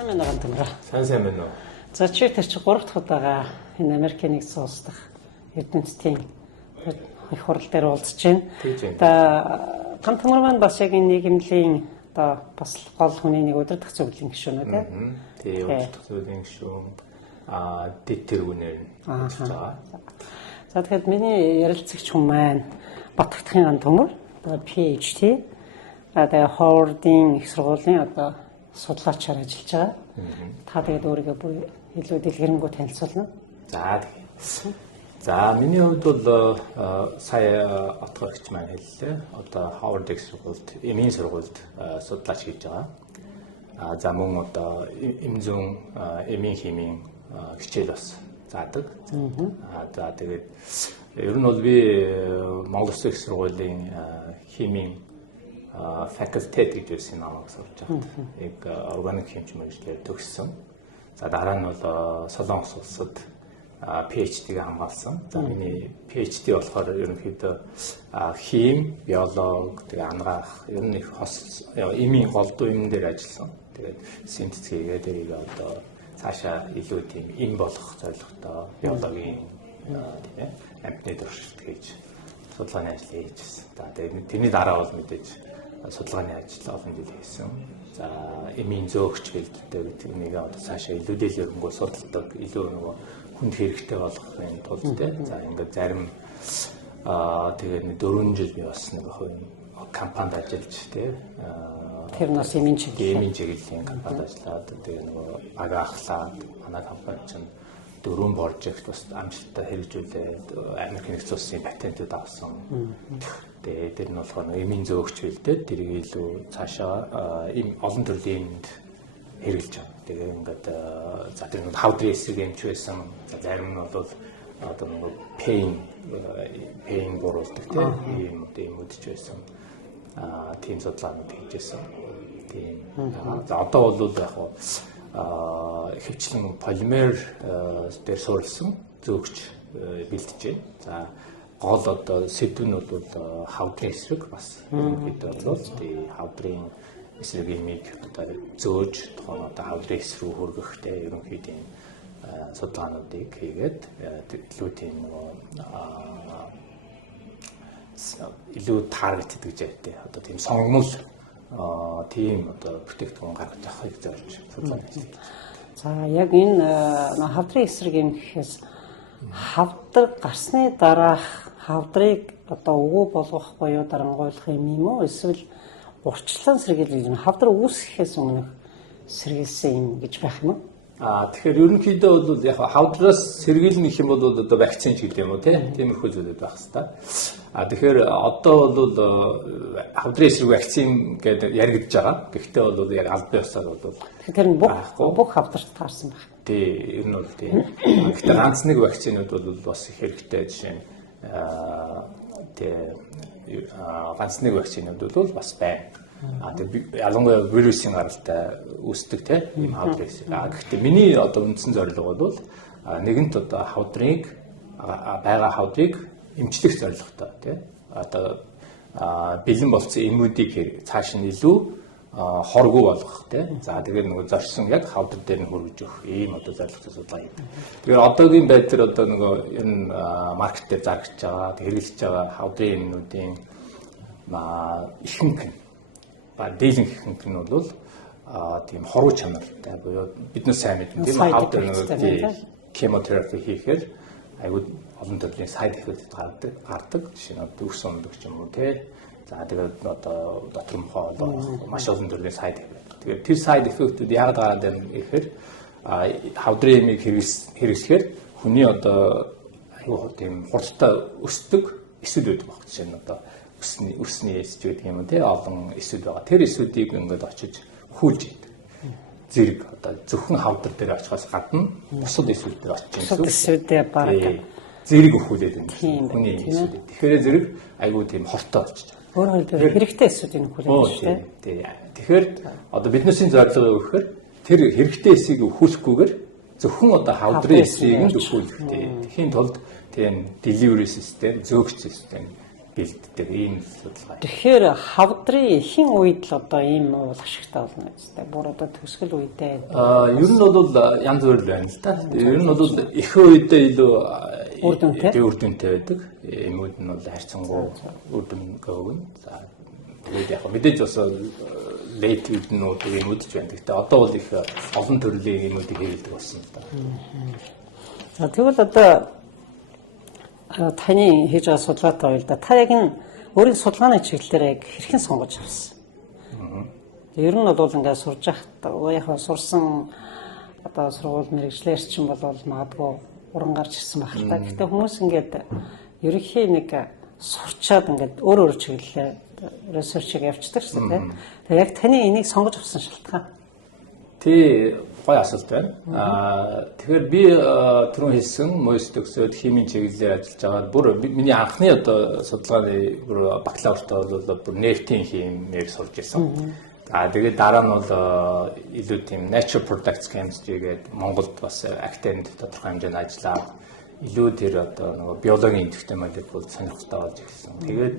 Сайн байна уу гэнэ. Сайн байна уу. За чи тэр чи 3 дахь удаага энэ Америкийн нэгдсэн улс дахь эрдэмтдийн их хурал дээр уулзж байна. Одоо ган төмөр маань бас яг энэ нийгэмлийн одоо бас гол хүний нэг удирдах зөвлөлийн гишүүн үү тийм. Тийм удирдах зөвлөлийн гишүүн дэд тэргүүнээр ажиллаж байгаа. За тэгэхээр миний ярилцагч хүн маань Батгтахын ган төмөр одоо PhD одоо Ховардын их сургуулийн одоо судлаачаар ажиллаж байгаа. Та тэгээд өөрийгөө бүр илүү дэлгэрэнгүй танилцуулна. За миний хувьд бол сая отгогч маань хэллээ. Одоо Ховард их сургуульд, эмийн сургуульд судлаач хийж байгаа. За мөн одоо эмзэн эмийн химийн хичээл бас заадаг. За тэгээд ер нь бол би Монгол Улсын их сургуулийн химийн факультет гэж үсэн намайг сурж байгаа. Яг органик химч мэргэжлээр төгссөн. За дараа нь бол Солонгос улсад PhD-г хамгаалсан. За миний PhD болохоор ерөнхийдөө хим, биолог, тэгээ ангаах, ер нь их хос эмийн голдуу юм дээр ажилласан. Тэгээд синтез хийгээд тэрийг одоо цаашаа илүү тийм эм болох зорилготой биологийн тийм амтны туршилт хийж судалгааны ажил хийжсэн. За тэгээд тэрний дараа бол мэдээж судалгааны ажил олон жил хийсэн. За эмийн зөөгч гэлддэг тэрнийг одоо цаашаа илүү дэлгэрэнгүй судалдаг, илүү нөгөө хүнд хэрэгтэй болгохын тулд тийм. За ингээд зарим тэгээд 4 жил би бас нэг компанид ажиллаж тийм. Тэр нас эмийн чиглэлийн компанид ажиллаад тэгээд нөгөө багаахлаад манай компани чинь 4 прожект бас амжилттай хэрэгжүүлээд Америкийн нэгдсэн улсын патентууд авсан. Тэгээд тэр нь болохоор эмийн зөөгч бэлдээд тэрийг илүү цаашаа олон төрлийн эмд хэрэгжилж байгаа. Тэгээд ингээд за тэр нь хавдрын эсрэг эмч байсан. Зарим нь бол одоо нэг pain боруулдаг тийм эмүүд ч байсан. Тийм судалгаанууд хийжсэн. Тийм. За одоо бол яг ихэвчлэн полимер дээр суурилсан зөөгч бэлтэж байна. За гол одоо сэдв нь бол хавдрын эсрэг бас ерөнхийдөө бол тий хавдрын эсрэг имийг одоо зөөж тухайн одоо хавдрын эсрэг хүргэхтэй ерөнхийдөө судалгаануудыг хийгээд илүү тийм илүү таргетд гэж байдаг. Одоо тийм сонгомл тийм одоо бүтээгдэхүүн гаргаж авахыг зорж судалгаа хийдэг. За яг энэ хавдрын эсрэг юм гэхээс хавдар гарсны дараах хавдрыг одоо өвөө болгох буюу дарангуйлах юм уу эсвэл урьдчилан сэргийлэх юм хавдар үүсгэхээс өмнөх сэргийлсэн юм гэж байх юм уу? Тэгэхээр ерөнхийдөө бол яг хавдраас сэргийлнэ гэх юм бол одоо вакцин ч гэдэг юм уу тиймэрхүү зүйлүүд байх хэвээр. Тэгэхээр одоо бол хавдрын эсрэг вакцин гэдэг яригдж байгаа. Гэхдээ бол яг аль биесаар бол тэр нь бүх хавдарт таарсан байна. Тий, ер нь бол тийм. Гэхдээ ганц нэг вакцинууд бол бас их хэрэгтэй жишээ нь ганц нэг вакцинууд бол бас байна. Тэгээд ялангуяа вирусын гаралтай үүсдэг тийм хавдрын эсрэг. Гэхдээ миний одоо үндсэн зорилго бол нэгэнт одоо хавдрыг байгаа хавдрыг эмчлэх зорилготой тийм. Одоо бэлэн болсон эмүүдийг цааш нь илүү хоргүй болгох тийм. За тэгээд нөгөө зорьсон яг хавдар дээр нь хүргэж өгөх ийм одоо зорилготой судалгаа хийдэг. Тэгэхээр одоогийн байдлаар одоо нөгөө энэ маркет дээр зарагдж байгаа, хэрэглэж байгаа хавдрын эмнүүдийн ихэнх нь дийлэнх ихэнх нь бол тийм хоруу чанартай буюу биднээс сайн мэднэ тийм хавдар нөгөө кемотерапи хийхээр айгүй олон төрлийн сайд эффект гардаг. Жишээ нь өвс ундаг ч юм уу тийм. За тэгээд одоо дотор мохоо маш олон төрлийн сайд эффект. Тэгээд тэр сайд эффектүүд яг гараад байна гэхээр хавдрын эмийг хэрэглэхээр хүний одоо айгүй тийм хурдтай өсдөг эсүүд байдаг баг. Жишээ нь одоо өсний эсч гэдэг юм тийм олон эсүүд байгаа. Тэр эсүүдийг ингээд очиж хүлж идэг. Зэрэг одоо зөвхөн хавдар дээр очихоос гадна бусад эсүүд дээр очиж юм. Эсүүдээ баг зэрэг өхүүлээд байна. Хүний эсүүд. Тэгэхээр зэрэг айгүй тийм хортой очиж байгаа. Өөрөөр хэлбэл хэрэгтэй эсүүдийг өхүүлээд шүү дээ. Тэгэхээр одоо биднээсийн зорилго гэхээр тэр хэрэгтэй эсийг өхүүлэхгүйгээр зөвхөн одоо хавдрын эсийг нь өхүүлэхтэй. Тэхийн тулд тийм delivery system, зөөгч систем бэлддэг ийм судалгаа. Тэгэхээр хавдрын ихэнх үед л одоо ийм уул ашигтай болно гэжтэй. Бүр одоо төсгөл үедээ. Ер нь бол янз бүр байна л да. Ер нь бол их үедээ илүү үр дүнтэй байдаг. Эмүүд нь бол харьцангуй үр дүнгээ өгнө. За тэгээд яг мэдээж бас лейт үднүүд эмүүдж байна. Гэхдээ одоо бол их олон төрлийн эмүүдийг хийдэг болсон л да. За тэгвэл одоо таны хийж байгаа судалгаатай байл да. Та яг энэ өөрийн судалгааны чиглэлээр яг хэрхэн сонгож авсан? Ер нь бол ингээд сурж байхад яг сурсан одоо сургууль мэрэгчлэр чинь бол магадгүй уран гарч ирсэн байх л та. Гэхдээ хүмүүс ингээд ерөнхий нэг сурчаад ингээд өөр чиглэлээ ресерчийг явуулдаг шүү дээ. Тэгээ яг таны энийг сонгож авсан шалтгаан. Тий гой асуулт байна. Тэгэхээр би түрүүн хэлсэн мост төгсөөд химийн чиглэлээр ажиллаж байгаа. Бүр миний анхны одоо судалгааны бүр бакалавртаа бол бүр нефтийн химээр сурж ирсэн. Тэгээд дараа нь бол илүү тийм natural products chemistry гэдэг Монголд бас академид тодорхой хэмжээнд ажиллаад илүү тэр одоо нөгөө биологийн идэвхтэй молекул сонирхолтой болж ирсэн. Тэгээд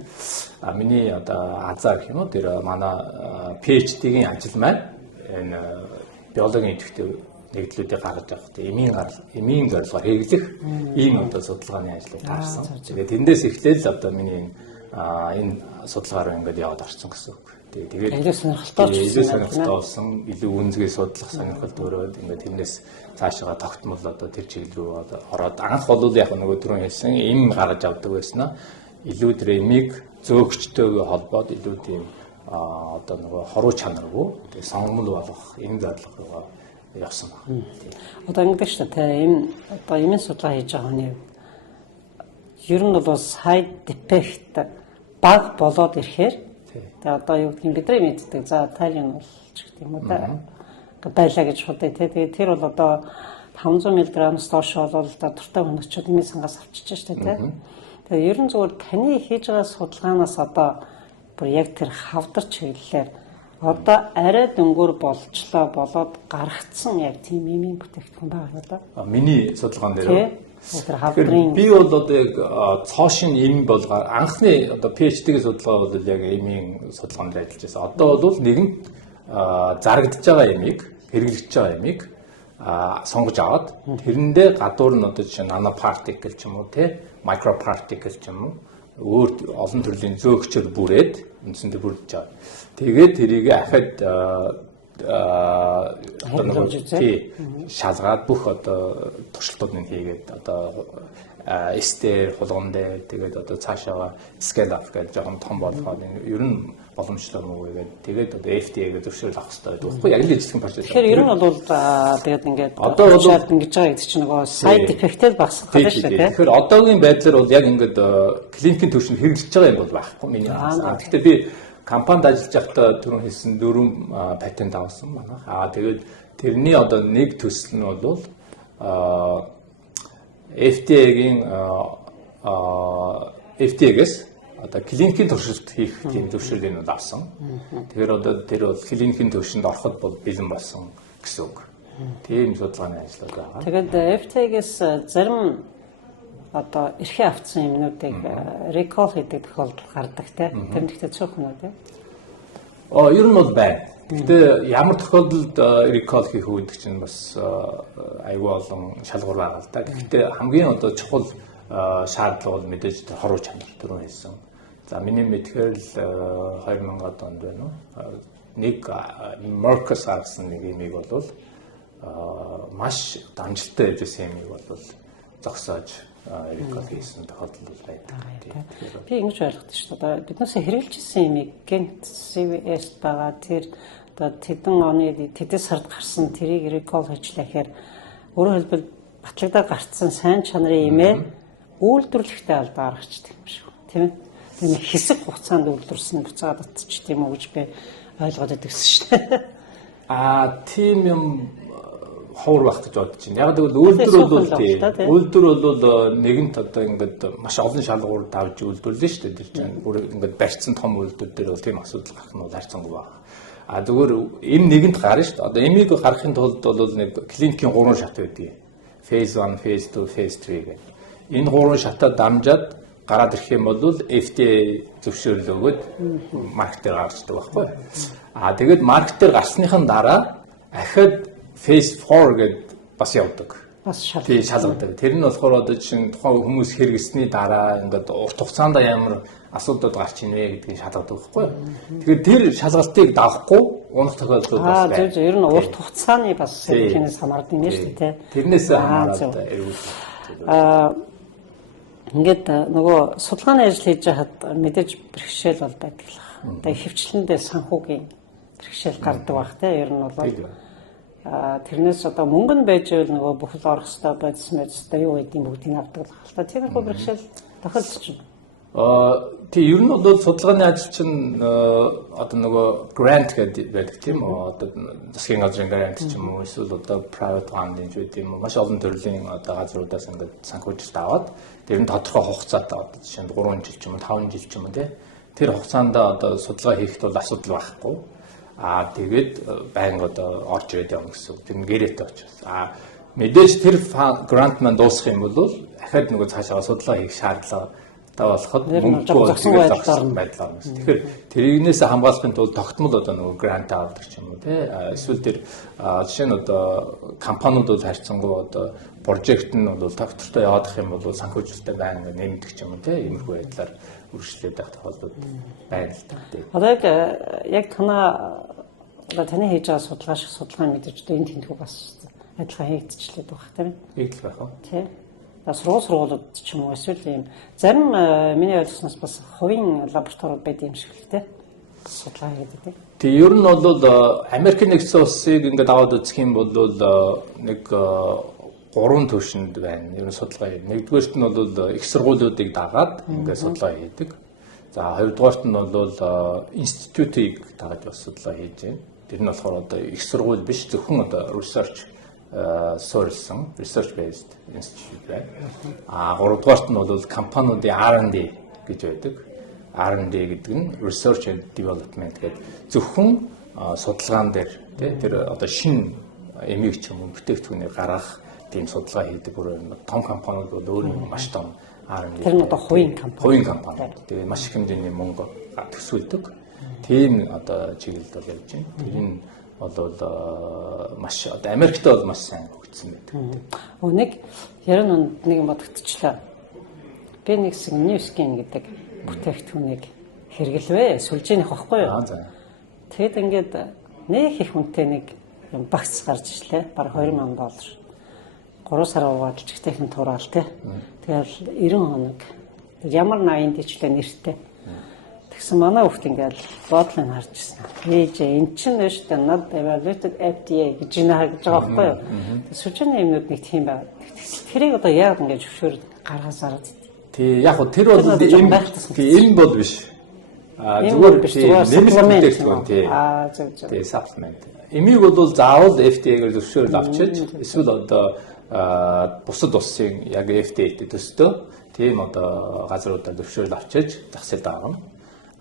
миний одоо азар гэх юм уу тэр манай PhD-гийн ажил маань энэ биологийн идэвхтэй нэгдлүүдийг гаргаж авах эмийн зорилгоор хэрэглэх ийм одоо судалгааны ажлыг таарсан. Тэгээд тэндээс эхлээл одоо миний энэ судалгаар ингээд яваад орсон гэсэн үг. Тэгээд илүү сонирхолтой болсон, илүү үнцгээ судлах сонирхолд өрөөд ингээд тэрнээс цаашаа тогтмол одоо тэр чиглэл рүү ороод анх бол яг нөгөө түрүүн хэлсэн эм гаргаж авдаг байснаа илүү тэр эмийг зөөгчтойгөө холбоод илүү тийм одоо нөгөө хоруу чанаргүй тэгээд сонгомл болох эм зорилго руугаа явсан байна. Одоо ингээд шүү дээ эм одоо эмийн судалгаа хийж байгаа хүний ер нь бол side effect баг болоод ирэхээр тэгээ одоо юу гэдэг бидний мэддэг за тайлын болж гэх юм уу да байлаа гэж бодъё те тэгээ тэр бол одоо 500 мг-с доош бол дуртай хүнчүүд эмийн сангаас авчиж штэ те тэгээ ер нь зөвхөн таны хийж байгаа судалгаанаас одоо бүр яг тэр хавдар чиглэлээр одоо арай дөнгөр болчлоо болоод гаргацсан яг тийм эмийн бүтээгдэхүүн байгаа да. Миний судалгаан дээр би бол одоо яг цоошин эм болгоо анхны одоо PhD-гийн судалгаа бол яг эмийн судалгаанд ажиллаж байсан. Одоо бол нэгэнт зарагдж байгаа эмийг, хэрэглэж байгаа эмийг сонгож аваад тэрэндээ гадуур нь одоо жишээ nanoparticle ч юм уу те microparticle ч юм уу өөр олон төрлийн зөөгчөөр бүрээд үндсэндээ бүрдэж байгаа. Тэгээд тэрийг ахад одоо нэг шалгаад бүх одоо туршилтууд нь хийгээд одоо эстер хулган дээр тэгээд одоо цаашаа scale up гэж жоохон том болгоод ер нь боломжтой муу тэгээд одоо FDA-гээ зөвшөөрөл авах хэрэгтэй байдаг. Тэгэхгүй яг л ижилхэн процесс. Тэгэхээр ер нь бол тэгээд ингээд одоо бол ингэж байгаа гэдэг чинь нөгөө side effect-тэй багсах гэдэг шүү дээ. Тэгэхээр одоогийн байдлаар бол яг ингээд клиникийн түвшинд хэрэгжилж байгаа юм бол байхгүй миний хаасаа. Гэхдээ би компанид ажиллаж байхдаа түрүүн хэлсэн 4 патент авсан манай. Тэгээд тэрний одоо нэг төсөл нь бол FDA-гээс одоо клиникийн туршилт хийх тийм зөвшөөрлийг нь авсан. Тэгэхээр одоо тэр бол клиникийн төвшөнд ороход бол бэлэн болсон гэсэн үг. Тийм судалгааны ажлууд байгаа. Тэгээд FDA-гээс зарим одоо эрхээ авсан юмнуудыг recall хийдэг тохиолдол гардаг те. Тэр нэгтэй цөөхөн үү те? Ер нь бол байна. Гэтэ ямар тохиолдолд recall хийх үед чинь бас аюул олон шалгуур байгаа л да. Гэхдээ хамгийн одоо чухал шаардлага бол мэдээж хоруу чанар түрүү хэлсэн. За миний мэдхээр л 2000 онд байна уу? Нэг Merck's гаргасан нэг имийг бол маш амжилттай байсан имийг бол зогсоож recall хийсэн тохиолдол байдаг. Би ингэж ойлгосон шүү дээ. Биднээс хэрэгжилжсэн имийг Gent CVS байгаа тэр одоо тэдэн оны тэдэс сард гарсан тэрийг recall хийлээ гэхээр өөрөөр хэлбэл батлагдаа гарцсан сайн чанарын имээ үйлдвэрлэхдээ алдаа гаргачдаг юм шиг тийм ээ. Тийм хэсэг хугацаанд үйлдвэрсэн буцаад утчих тийм үү гэж би ойлгоод байдагсан шүү дээ. Тийм юм ховор байх гэж бодож байна. Яг тэгвэл үйлдвэр бол нэгэнт одоо ингээд маш олон шалгуур давж үйлдвэрлэн шүү дээ. Тэр чинь бүр ингээд барьцсан том үйлдвэр дээр бол тийм асуудал гарах нь бол хайрцангуй байна. Зүгээр эм нэгэнт гарна шүү дээ. Одоо эмийг гаргахын тулд бол нэг клиникийн 3 шат байдаг. Phase 1, phase 2, phase 3 гэх. Энэ 3 шатаа дамжаад гараад ирэх юм бол FDA зөвшөөрөл өгөөд маркетээр гарчдаг байхгүй. Тэгээд маркетээр гарсныхан дараа ахад phase 4 гэдэг бас явдаг. Бас шал. Тийм шалгадаг. Тэр нь болохоор одоо чинь тухайн хүмүүс хэрэгсэний дараа ингээд урт хугацаанд ямар асуудлууд гарч ийнэ гэдгийг шалгадаг байхгүй. Тэгэхээр тэр шалгалтыг давахгүй унах тохиолдол бас байна. Тийм ер нь урт хугацааны бас хэрэгнээс хамаардаг юм шүү дээ. Тэрнээс хамаараад эргүүл. Ингээд нөгөө судалгааны ажил хийж байхад мэдээж бэрхшээл бол байдаг л байна. Одоо хөвчлөндөө санхүүгийн бэрхшээл гардаг байх те. Ер нь бол тэрнээс одоо мөнгө нь байж байвал нөгөө бүхэл орох хэвээр байцсан юу гэдгийг бүгдийг авдаг л байна. Тиймэрхүү бэрхшээл тохиолдож байна. Тийм ер нь бол судалгааны ажил чинь одоо нөгөө грант гэдэг байдаг тийм үү? Одоо засгийн газрын грант ч юм уу эсвэл одоо private funding гэдэг юм уу? Маш олон төрлийн одоо газруудаас ингээд санхүүжилт аваад тэр нь тодорхой хугацаатай одоо жишээ нь 3 жил ч юм уу 5 жил ч юм уу тийм тэр хугацаанд одоо судалгаа хийхэд бол асуудал байхгүй. Тэгээд байнга одоо орж ирээд явна гэсэн үг. Тэр нь гэрээтэй очиж. Мэдээж тэр грант маань дуусах юм бол дахиад нөгөө цаашаа судалгаа хийх шаардлага болоход мөнгө зогсон байдлаар. Тэгэхээр тэрнээс хамгаалахын тулд тогтмол одоо нөгөө грант авдаг ч юм уу тий. Эсвэл тэр жишээ нь одоо компаниудад харьцангуй одоо прожект нь бол доктортой яваадах юм бол санхүүжилттэй байнга нэмдэг ч юм уу тий. Иймэрхүү байдлаар үргэлжлээд байх тохиолдол байна л да. Одоо яг таны хийж байгаа судалгаа шиг судалгаа мэдээж энэ тэнхүү бас адилхан хийгдчихлээд байх тийм. Хийгдэл байх уу? Тий. Сургуулиуд ч юм уу эсвэл ийм зарим миний ойлгосноос бас хувийн лабораториуд байдаг юм шиг л тий. Судалгаа хийдэг. Тэг ер нь бол Америк нэгдсэн улсыг ингээд аваад үзэх юм бол нэг 3 төвшөнд байна. Ер нь судалгаа хийдэг. Нэгдүгээрт нь бол их сургуулиудыг дагаад ингээд судалгаа хийдэг. За хоёрдугаарт нь бол институтыг дагаад бас судалгаа хийж байна. Тэр нь болохоор одоо их сургууль биш зөвхөн одоо research суурилсан research based institute байна. Гуравдугаарт нь бол компаниудын R&D гэж байдаг. R&D гэдэг нь research and development гэдэг зөвхөн судалгаан дээр тэр одоо шинэ эмийг ч юм уу бүтээгдэхүүнээр гаргах тийм судалгаа хийдэг том компаниуд бол өөрөө маш том R&D. Тэр нь одоо хувийн компани. Тэгээ маш их хэмжээний мөнгө төсөөлдөг. Тийм одоо чиглэлд бол явж байна. Тэр нь бол маш одоо Америкт бол маш сайн хөгжсөн байдаг. Нэг яран нэг юм бодогдчихлаа. Би нэг Newskin гэдэг бүтээгдэхүүнийг хэрэглэвэ. Сүлжээнийх байхгүй юу? Тэгэд ингээд нэг их хүнтэй нэг юм багц гарч ирлээ. Бараг $20,000. 3 сар уугаад л жигтэйхэн тураал те. Тэгэл 90 хоног. Ямар 80 дэвчлээ нэртэй. Тэгсэн манай хүүхд ингээд бодлыг харж ирсэн. Ээж эн чинь шүү дээ над evaluated FDA гэж нэр гэж байгаа байхгүй юу? Сүлжээний юмнууд нэг тийм байна. Тэрийг одоо яг ингээд зөвшөөр гаргаж зараад. Тий яг хөө тэр бол энэ бол биш. Зүгээр нэмэлт бүтээгдэхүүн тий. Зөв. Тий supplement. Эмийг бол заавал FDA-гээр зөвшөөрөл авчиж эсвэл одоо бусад улсын яг FDA-тэй төстөө тийм одоо газруудаар зөвшөөрөл авчиж зах зээлд авах.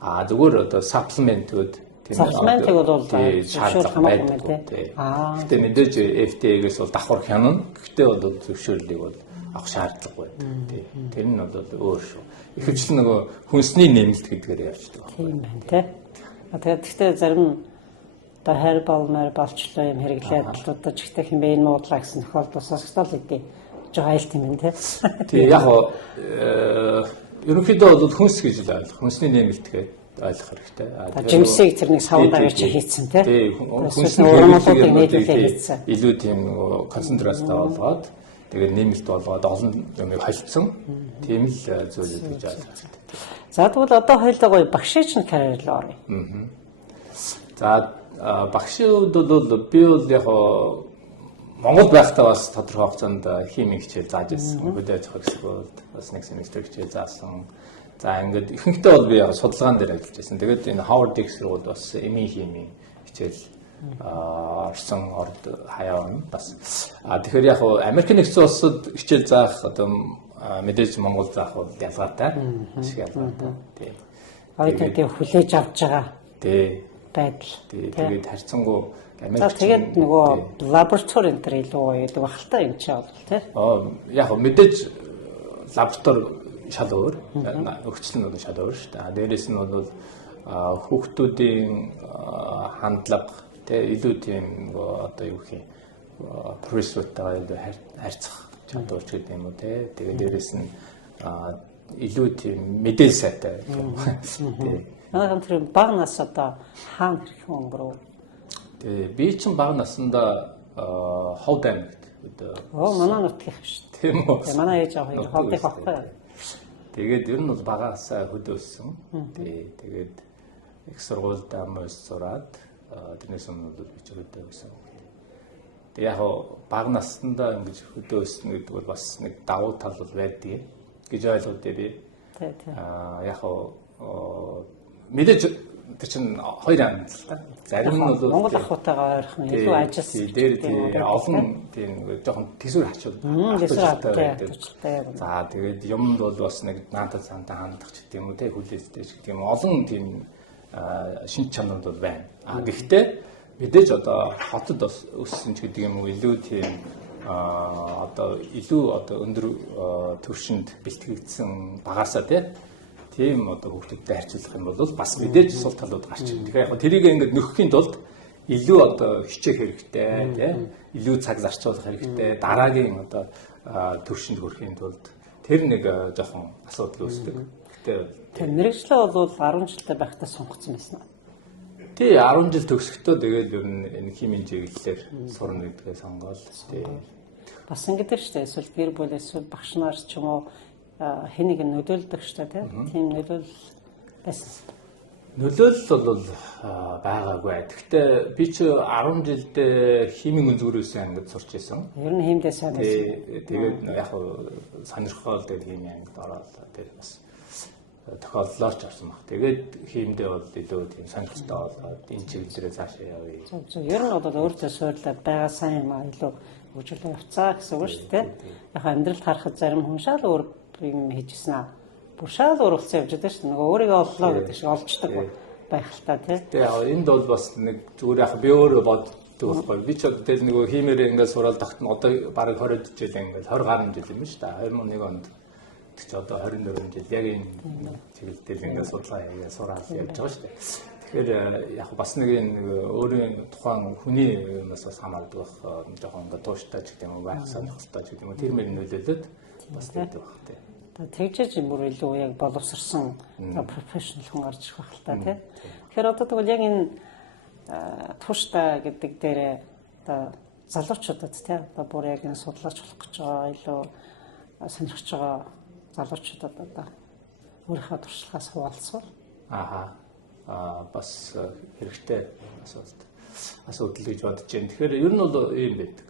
Зүгээр одоо supplement-үүд supplement-ийг бол шаардлага хамаагүй тий. Гэтэ мэдээж FDA-гээс бол давхар хянана. Гэхдээ бол зөвшөөрлийг бол авах шаардлагагүй. Тий. Тэр нь бол өөр шүү. Ихэвчлэн нөгөө хүнсний нэмэлт гэдгээр явждаг. Тийм байна тий. Тэгээд гэхдээ зарим одоо herbal болчлоо юм хэрэглээд л одоо жигтэй хэмээн нуудлаа гэсэн тохиолдол сонсогдол идэв. Жоо айлт юм байна тий. Тий яг ерөнхийдөө бол хүнс гэж л ойлгох. Хүнсний нэмэлт гэдэг ойлгох хэрэгтэй. Жимсийг тэрнийг савнд авч хийцэн тий. Хүнсний ургамлуудыг нийлүүлээ хийцэн. Илүү тийм концентрацтай болгоод тэгээд нэмэлт болгоод олон юмыг холцсон. Тийм л зүйл гэж ойлгох хэрэгтэй. За тэгвэл одоо хоёулаа гоё багшийн карьер руу оръё. За багшийн хувьд бол би бол яг Монгол байхдаа бас тодорхой хугацаанд химийн хичээл зааж ирсэн. Хөдөө аж ахуй хэсгүүд бас нэг семестр хичээл заасан. За ингээд ихэнхдээ бол би судалгаан дээр ажиллаж байсан. Тэгээд энэ Harvard сургуульд бас эмийн химийн хичээл орсон орд хаяа байна бас. Тэгэхээр яг Америк нэгдсэн улсад хичээл заах одоо мэдээж Монгол заах бол ялгаатай. Маш ялгаатай. Тийм. Тэгээд хүлээж авч байгаа. Тийм. Байдал. Тэгээд харьцангуй Америк тэгээд нөгөө лаборатори энэ төр илүү байдаг бахалтай юм чи бол тий. Яг мэдээж лаборатори шал өөр. Өгчлөл нь шал өөр шүү дээ. Дээрээс нь бол хүүхдүүдийн хандлага илүү тийм одоо юу гэх юм профессортойгоо илүү харьцах чадварч гэдэг юм уу те. Тэгээд дээрээс нь илүү тийм мэдээлэл сайтай юм. Манайхан тэр бага нас одоо хаана хэрэг өнгөрөв? Тэгээд би чинь бага наснда Ховд аймагт манай нутгийнх шүү дээ. Тийм үү. Манай ээж аваа Ховдыг авахгүй. Тэгээд ер нь бол багаасаа хөдөөсөн. Тэгээд их сургуульд амс сураад тэрнээс өмнө бол би ч хөдөө байсан. Тэгээд яг бага наснда ингэж хөдөө өснө гэдэг бол бас нэг давуу тал бол байдгийг гэж ойлгодээ би. Яг мэдээж тэр чинь хоёр ам л та. Зарим нь бол Монгол ахуйтайгаа ойрхон илүү ажилласан. Дээр олон тийм жоохон төсвөр хачууд. За тэгээд юмд бол бас нэг наатад цаантаа хандах ч гэдэг юм уу те хүлээстэй ч гэдэг юм олон тийм шинж чанарууд бол байна. Гэхдээ мэдээж одоо хотод бас өссөн ч гэдэг юм уу илүү тийм одоо илүү одоо өндөр төвшөнд бэлтгэгдсэн багаасаа тийм одоо хүүхдүүдтэй харьцуулах юм бол бас мэдээж сул талууд гарч ирнэ. Тэгэхээр яг тэрийг ингээд нөхөхийн тулд илүү одоо хичээх хэрэгтэй тийм илүү цаг зарцуулах хэрэгтэй дараагийн одоо төвшөнд хүрэхийн тулд тэр нэг жоохон асуудал үүсдэг. Тэр мэргэжлээ бол 10 жилдээ байхдаа сонгоцсон байсан. Тий 10 жил төгсөхдөө тэгээд ер нь энэ химийн чиглэлээр сурна гэдгээ сонгоод тий. Бас ингэдэг шүү дээ. Эсвэл гэр бүл эсвэл багш нар ч юм уу хэнийг нөлөөлдөг шүү дээ тийм нөлөөлөл байсан. Нөлөөлөл бол байгаагүй. Гэхдээ би ч 10 жилдээ химийн өнзгөрөөс ангид сурч байсан. Ер нь хиймдээ сайн байсан. Тэгээд яг сонирхол тэгээд химийн ангид ороод тэгээд бас тохиолдлоор ч орсон баг. Тэгээд хиймдээ бол илүү тийм сонирхолтой болоод энэ чиглэлээр цаашаа явъя. Ер нь бол өөртөө суурлаад байгаа сайн юм аа илүү хөгжүүлээ явцаа гэсэн үг шүү дээ. Яг амьдралд харахад зарим хүн шал өөр юм хийжсэн аа. Бүр шал уралцсан явж байгаа шүү дээ. Нөгөө өөрийгөө оллоо гэдэг шиг олчдаг байх л та тий. Тэгээ энд бол бас нэг зүгээр яг би өөрөө боддог байхгүй. Би ч тэгэл нөгөө хиймээр ингээд сураад тогтно одоо бараг 20 жил ингээд 20 гаруй жил юм шүү дээ. 2001 онд ч одоо 24 жил яг энэ чиглэлээр ингээд судалгаа хийгээд сураад явж байгаа шүү дээ. Тэгэхээр яг бас нэг өөрийн тухайн хүний юмас бас хамаардаг жоохон ингээд тууштай ч гэдэг юм уу байх сонирхолтой ч гэдэг юм уу тэр мөр нөлөөлөд бас тэгдэг баг тий. Тэгжээж бүр илүү яг боловсрсан профешнл хүн гарч ирэх байх л та тий. Тэгэхээр одоо тэгвэл яг энэ тууштай гэдэг дээрээ одоо залуучуудад тий одоо бүр яг энэ судлаач болох гэж байгаа илүү сонирхож байгаа залуучуудад одоо өөрийнхөө туршлагаас хуваалцвал бас хэрэгтэй асуудал гэж бодож байна. Тэгэхээр ер нь бол ийм байдаг.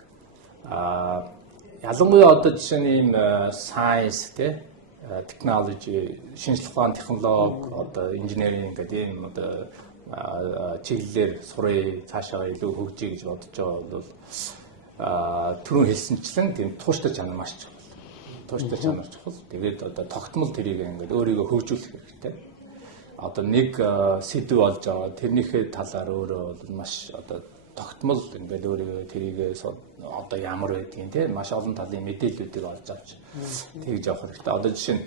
Ялангуяа одоо жишээ нь ийм science technology, шинжлэх ухааны технологи, одоо инженеринг гэдэг ийм одоо чиглэлээр сурыг цаашаа илүү хөгжиж гэж бодож байгаа бол түрүүн хэлсэнчлэн тийм тууштай чанар маш чухал. Тууштай чанар чухал. Тэгээд одоо тогтмол тэрийг ингээд өөрийгөө хөгжүүлэх хэрэгтэй. Одоо нэг сэдв болж байгаа тэрнийхээ талаар өөрөө бол маш одоо тогтмол ингээд өөрийгөө тэрийг одоо ямар байдгийг тийм маш олон талын мэдээллүүдийг олж авч тэгж явах хэрэгтэй. Одоо жишээ нь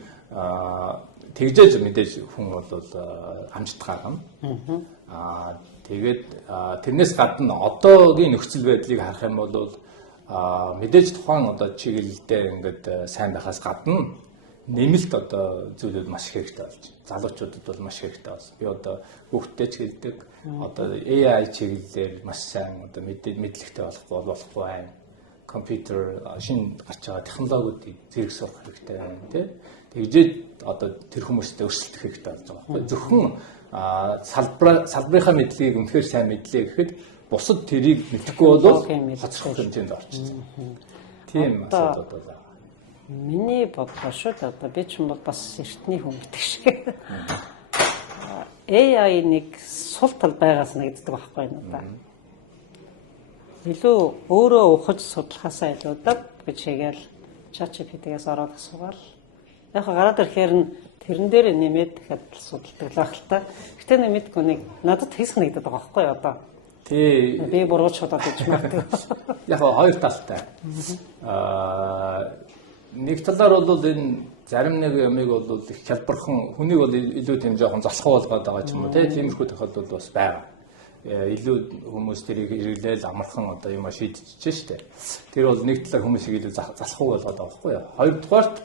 тэгжээж мэдээж хүн бол амжилт гаргана. Тэгээд тэрнээс гадна одоогийн нөхцөл байдлыг харах юм бол мэдээж тухайн одоо чиглэлдээ ингээд сайн байхаас гадна нэмэлт одоо зүйлүүд маш хэрэгтэй болж байна. Залуучуудад бол маш хэрэгтэй болсон. Би одоо хүүхдтэй ч хэлдэг. Одоо AI чиглэлээр маш сайн одоо мэдлэгтэй болохгүй байна. Компьютер шинэ гарч байгаа технологиудыг зэрэг сурах хэрэгтэй байна тий. Тэгжээд одоо тэр хүмүүстэй өрсөлдөх хэрэгтэй болж байгаа байхгүй. Зөвхөн салбарынхаа мэдлэгийг үнэхээр сайн мэдлээ гэхэд бусад тэрийг мэдэхгүй бол хоцрох хэмжээнд орчихсон. Тийм асуудал байна. Миний бодлоо шүү дээ. Одоо би ч юм бол бас эртний хүн гэдэг шиг. AI нэг сул тал байгаас нэгддэг байхгүй юу да. Илүү өөрөө ухаж судлахаасаа илүүдэг гэж хийгээл ChatGPT-гээс ороод асуугаал. Яг гараад ирэхээр нь тэрэн дээр нэмээд дахиад судалдаг л байх л та. Гэтэ нэмэдгүй нэг надад хийх нэгдэдэг байгаа байхгүй юу одоо. Тий. Би бурууч удаад гэж магадгүй. Яг хоёр талтай. нэг талаар бол энэ зарим нэг ямиг бол их хялбархан хүнийг бол илүү тийм жоохон залхуу болгоод байгаа ч юм уу тиймэрхүү тохиолдол бас байгаа. Илүү хүмүүс тэрийг хэрэглээл амархан одоо юм шийдчихэж штэ. Тэр бол нэг талаар хүмүүсийг илүү залхуу болгоод байгаа байхгүй юу. Хоёрдугаарт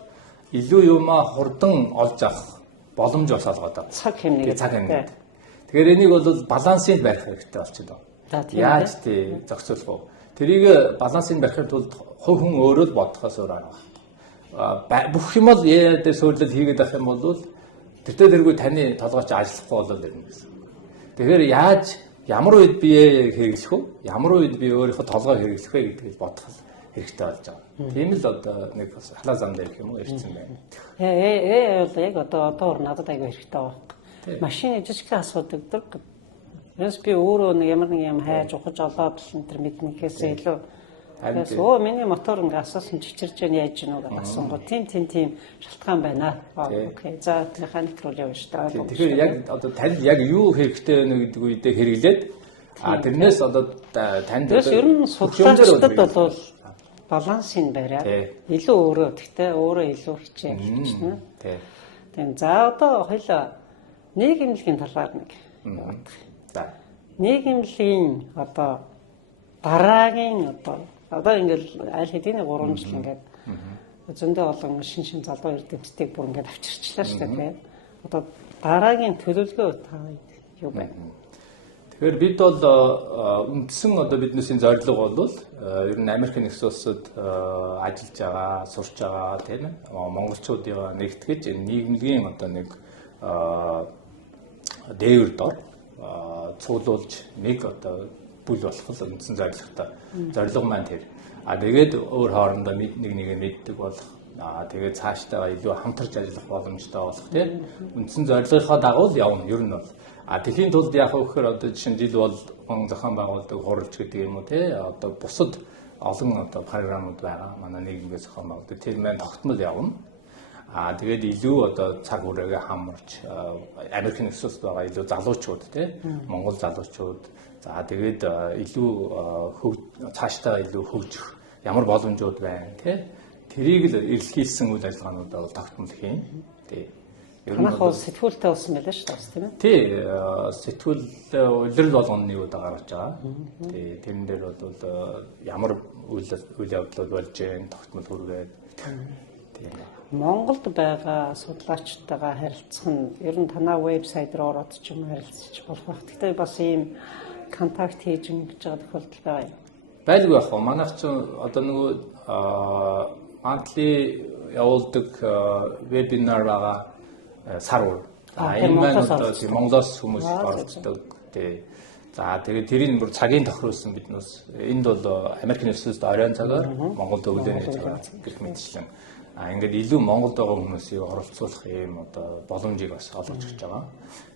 илүү юмаа хурдан олж авах боломж бас олгоод байгаа. Цаг хэмнээ. Тэгэхээр энийг бол балансыг барих хэрэгтэй болчиход байна. Яаж тий зохицуулах вэ? Тэрийг балансыг барихын тулд хувь хүн өөрөө л бодохоос өөр арга. Бүх юм л дээр суурилал хийгээд авах юм бол тэртээ тэргүй таны толгойч ажиллахгүй болоод ирнэ гэсэн. Тэгэхээр ямар үед бие хэрэглэх вэ? Ямар үед би өөрийнхөө толгой хэрэглэх вэ гэдгийг бодох хэрэгтэй болж байгаа. Тийм л одоо нэг халаа зам дээр гэх юм уу ирсэн байна. Яг одоо надад айгүй хэрэгтэй байна. Машины жижиг асуудаг дэр. Яс би өөрөө нэг ямар нэг юм хайж ухаж олоод л энэ мэднэхээс илүү миний мотор ингээ асуусан чичирж яана яаж гинөө гэж асуунгоо тийм шалтгаан байна. Окей. За механик руу явна шүү дээ. Тэгэхээр яг одоо танд яг юу хэрэгтэй вэ гэдэг үедээ хэрэглээд тэрнээс одоо танд ер нь судлаачдад бол балансыг бариад илүү өөрөө гэхдээ өөрөө илүү хичээх гэж байна. Тийм. За одоо хоёлаа нийгэмлэгийн талаар нэг бодох. За. Нийгэмлэгийн одоо дараагийн одоо ингээл аль хэдийн 3 жил ингээд зөндөө олон шин залуу эрдэмтдийг бүр ингээд авчирчлаа шүү дээ. Одоо дараагийн төлөвлөгөө та юу байна? Тэгэхээр бид бол үндсэн одоо биднээсийн зорилго бол ер нь Америк нэгдсэн улсад ажиллаж байгаа, сурч байгаа тийм монголчуудыг нэгтгэж нийгэмлэгийн одоо нэг дээвэр дор цуглуулж нэг одоо бүл болох л үндсэн зорилготой. Зорилго маань тэр. Тэгээд өөр хоорондоо нэг нэгээ мэддэг болох. Тэгээд цаашдаа илүү хамтарч ажиллах боломжтой болох тийм. Үндсэн зорилгынхаа дагуу явна ер нь бол. Тэхийн тулд яг хөөхөр одоо жишээ нь жил бол зохион байгуулдаг хуралч гэдэг юм уу тий. Одоо бусад олон одоо програмууд байгаа. Манай нийгмээс зохион байгуулдаг. Тэр маань тогтмол явна. Тэгээд илүү одоо цаг хүрээгээ хамарч Америк нэгдсэн улсад байгаа илүү залуучууд тий. Монгол залуучууд за тэгээд илүү цаашдаа илүү хөгжих ямар боломжууд байна тий. Тэрийг л эрэлхийлсэн үйл ажиллагаануудаа бол тогтмол хийн. Тий. Танах бол сэтгүүлтэй болсон байлаа шүү дээ тийм ээ. Тий, сэтгүүл улирал болгоны удаа гарч байгаа. Тий, тэрэн дээр бол ямар үйл явдлууд болж байна, тогтмол хүргээд. Тийм. Монголд байгаа судлаачтайгаа харилцах нь ер нь танаа вебсайт руу ороод ч юм харилцаж болох байх. Гэхдээ бас ийм контакт хийж ингэж байгаа тохиолдол байгаа юм. Байлгүй яах вэ? Манайх ч одоо нөгөө monthly явуулдаг вебинар байгаа сар бүр. Энэ маань одоо Монголоос хүмүүс оролцдог. Тий. За тэгээд тэрийг бүр цагийн тохируулсан биднээс энд бол Америк нэгдсэн улсад оройн цагаар Монголд өглөөний цагаар гэх мэтчлэн ингээд илүү Монголд байгаа хүмүүсийг оролцуулах юм одоо боломжийг бас олгож өгч байгаа.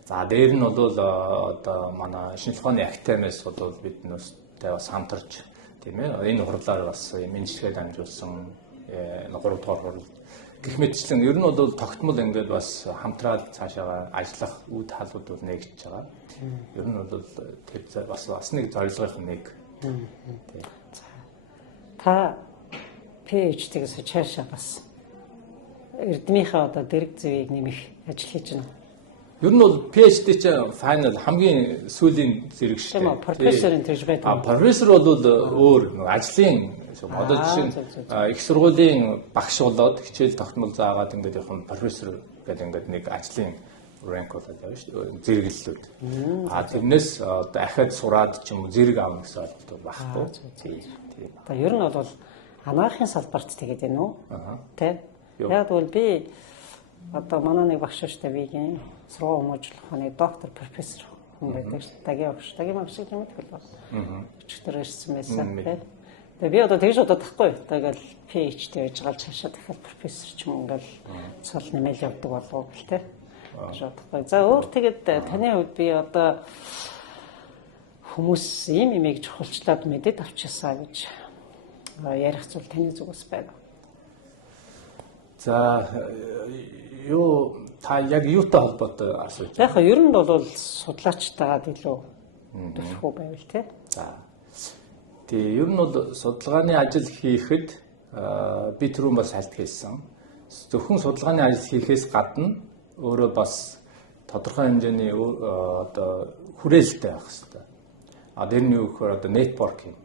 За дээр нь бол одоо манай шинжлэх ухааны академиас бол биднээстэй бас хамтарч тийм ээ энэ хурлаар бас мэдчилгээ дамжуулсан 3 дугаар хурал гэх мэтчлэн ер нь бол тогтмол ингээд бас хамтраад цаашаа ажиллах үе талууд бол нэгж байгаа. Ер нь бол тэр бас нэг зорилгын нэг. Та PhD-гээс цаашаа бас эрдмийнхаа одоо дэрэг зэвийг нэмэх ажил хийж байна. Ер нь бол PhD чинь final хамгийн сүүлийн зэрэг шүү дээ. Профессорын тэгж байдаг. Профессор бол өөр ажлын одоо жишээ нь их сургуулийн багш болоод хичээл тогтмол заагаад ингээд явах нь профессор гэдэг ингээд нэг ажлын rank болоод байгаа шүү дээ. Зэрэглэлүүд. Тэрнээс дахиад сураад ч юм уу зэрэг аавна гэсэн ойлголт байхгүй. Одоо ер нь бол анагаахын салбарт тэгээд байна уу? Тэ? Яг бол би одоо манай нэг багш шүү дээ бигийн сургууль хүмүүжлэх ухааны доктор профессор хүн байдаг шүү дээ. Тагийн багш юм тэгэл байна. Өчигдөр ирсэн байсан тийм. Тэгээ би одоо тэгж бодохгүй. Тэгэл PhD хийж байгаа цаашаа дахиад профессор ч юм ингээл цол нэмэл явдаг болов гэл тийм. Тэгж бодохгүй. За өөр тэгээд таны хувьд би одоо хүмүүс ийм имийг чухалчлаад мэдээд авчихсаа гэж ярих зүйл таны зүгээс байна. За та яг юутай холбоотой асууж байна? Яг ер нь бол судлаачтайгаад илүү төлөвлөгөө байвал тий. За. Тэгээ ер нь бол судалгааны ажил хийхэд би түрүүн бас хальт хэлсэн. Зөвхөн судалгааны ажил хийхээс гадна өөрөө бас тодорхой хэмжээний одоо хүрээлэлтэй байх хэрэгтэй. Тэр нь юу гэхээр одоо networking.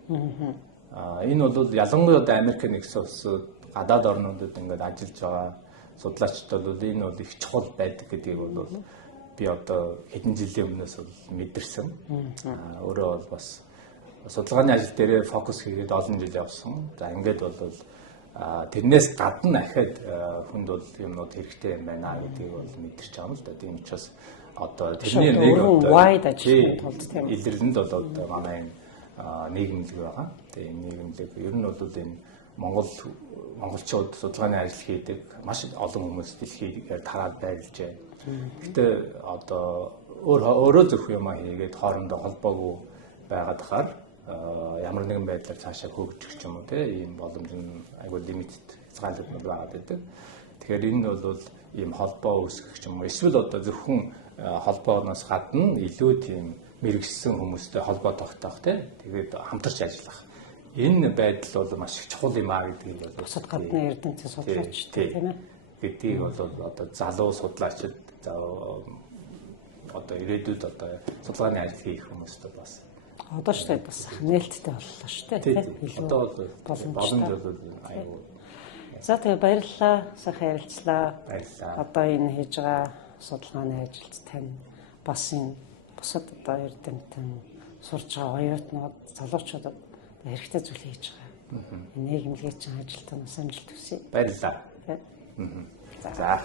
Энэ бол ялангуяа одоо Америк нэгдсэн улсууд гадаад орнуудад ингээд ажиллаж байгаа судлаачид бол энэ бол их чухал байдаг гэдгийг бол би одоо хэдэн жилийн өмнөөс бол мэдэрсэн. Өөрөө бол бас судалгааны ажил дээр фокус хийгээд олон жил явсан. За ингээд бол тэрнээс гадна ахад хүнд бол юмнууд хэрэгтэй юм байна гэдгийг бол мэдэрч байгаа юм л да. Тийм учраас одоо тэрний нэг wide ажлын тулд тийм илэрлэнд бол одоо манай нийгэмлэг байгаа. Тэгээ энэ нийгэмлэг ер нь бол энэ монголчууд судалгааны ажил хийдэг маш олон хүмүүс дэлхийд тараад байлжээ. Гэхдээ одоо өөрөө зөвхөн юм хийгээд хоорондоо холбоогүй байгаад хахаар ямар нэгэн байдлаар цаашаа хөгжих ч юм уу тийм боломж нь айгүй лимитэд хязгаарлагдмал байгаад байдаг. Тэгэхээр энэ бол ийм холбоо үүсгэх ч юм уу эсвэл одоо зөвхөн холбооноос гадна илүү тийм мэрэгжсэн хүмүүстэй холбоо тогтоох тийм тэгээд хамтарч ажиллах. Энэ байдал бол маш их чухал юм аа гэдгийг бол бусад гадны эрдэмтэн судлаачтай тийм ээ. Гэдгийг бол одоо залуу судлаачид одоо ирээдүйд одоо судалгааны ажил хийх хүмүүстэй бас одоо ч бас нээлттэй боллоо шүү дээ тийм одоо боломж бол аюу. За тэгээ баярлалаа. Сайхан ярилцлаа. Баярлалаа. Одоо энэ хийж байгаа судалгааны ажилд тань бас энэ бусад одоо эрдэмтэн сурж байгаа оюутнууд залуучуудад хэрэгтэй зүйл хийж байгаа. Энэ нийгэмлэгийн ажилд тань амжилт хүсье. Баярлалаа. За.